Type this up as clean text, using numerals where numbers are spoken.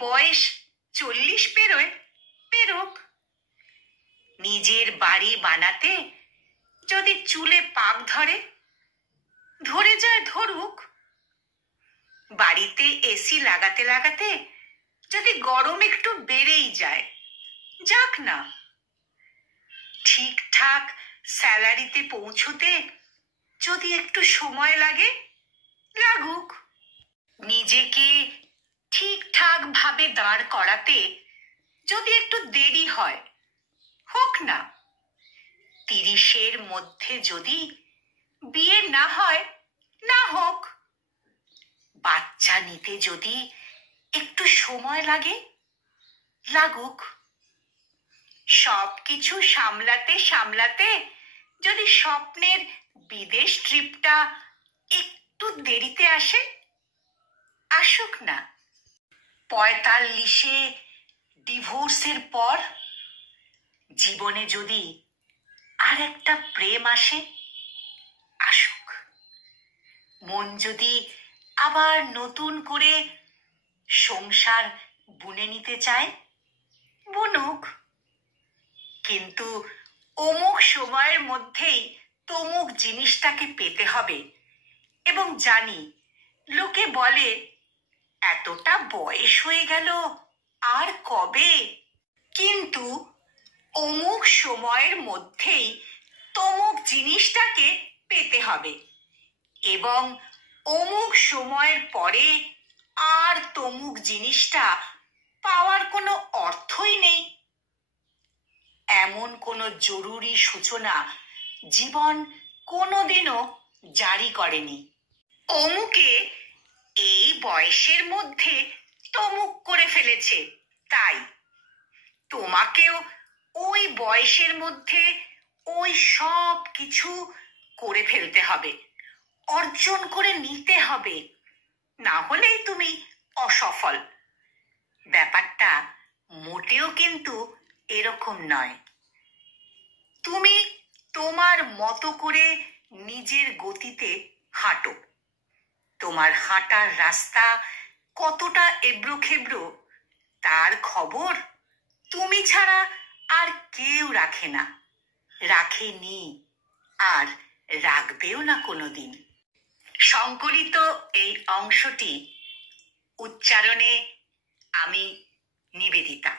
বয়স 40 পেরোয়, পেরোক। নিজের বাড়ি বানাতে যদি চুলে পাক ধরে, ধরে যায় ধরুক। বাড়িতে এসি লাগাতে লাগাতে যদি গরম একটু বেড়েই যায়, যাক না। ঠিকঠাক স্যালারিতে পৌঁছতে যদি একটু সময় লাগে, লাগুক। নিজেকে ঠিকঠাক ভাবে দাঁড় করাতে যদি একটু দেরি হয়, হোক না। 30-এর মধ্যে যদি বিয়ে না হয়, না হোক। বাচ্চা নিতে যদি একটু সময় লাগে, লাগুক। সবকিছু সামলাতে সামলাতে যদি স্বপ্নের বিদেশ ট্রিপটা একটু দেরিতে আসে, আসুক না। 45-এ ডিভোর্সের পর জীবনে যদি আর একটা প্রেম আসে, আসুক। মন যদি আবার নতুন করে সংসার বুনে নিতে চায়, বুনুক। কিন্তু অমুক সময়ের মধ্যেই তমুক জিনিসটাকে পেতে হবে, এবং জানি লোকে বলে এতটা বয়স হয়ে গেল, আর কবে। কিন্তু অমুক সময়ের মধ্যেই তমুক জিনিসটাকে পেতে হবে, এবং অমুক সময়ের পরে আর তমুক জিনিসটা পাওয়ার কোনো অর্থই নেই। এমন কোনো জরুরি সূচনা জীবন কোনোদিনও জারি করেনি। অমুকে এই বয়সের মধ্যে তমুক করে ফেলেছে, তাই তোমাকেও ওই বয়সের মধ্যে ওই সব কিছু করে ফেলতে হবে, অর্জন করে নিতে হবে, না হলেই তুমি অসফল। ব্যাপারটা মোটেও কিন্তু এরকম নয়। তুমি তোমার মতো করে নিজের গতিতে হাঁটো। তোমার হাঁটার রাস্তা কতটা এবড়ো খেবড়ো, তার খবর তুমি ছাড়া আর কেউ রাখে না, রাখেনি, আর রাখবেও না কোনোদিন। সংকলিত এই অংশটি উচ্চারণে আমি নিবেদিতা।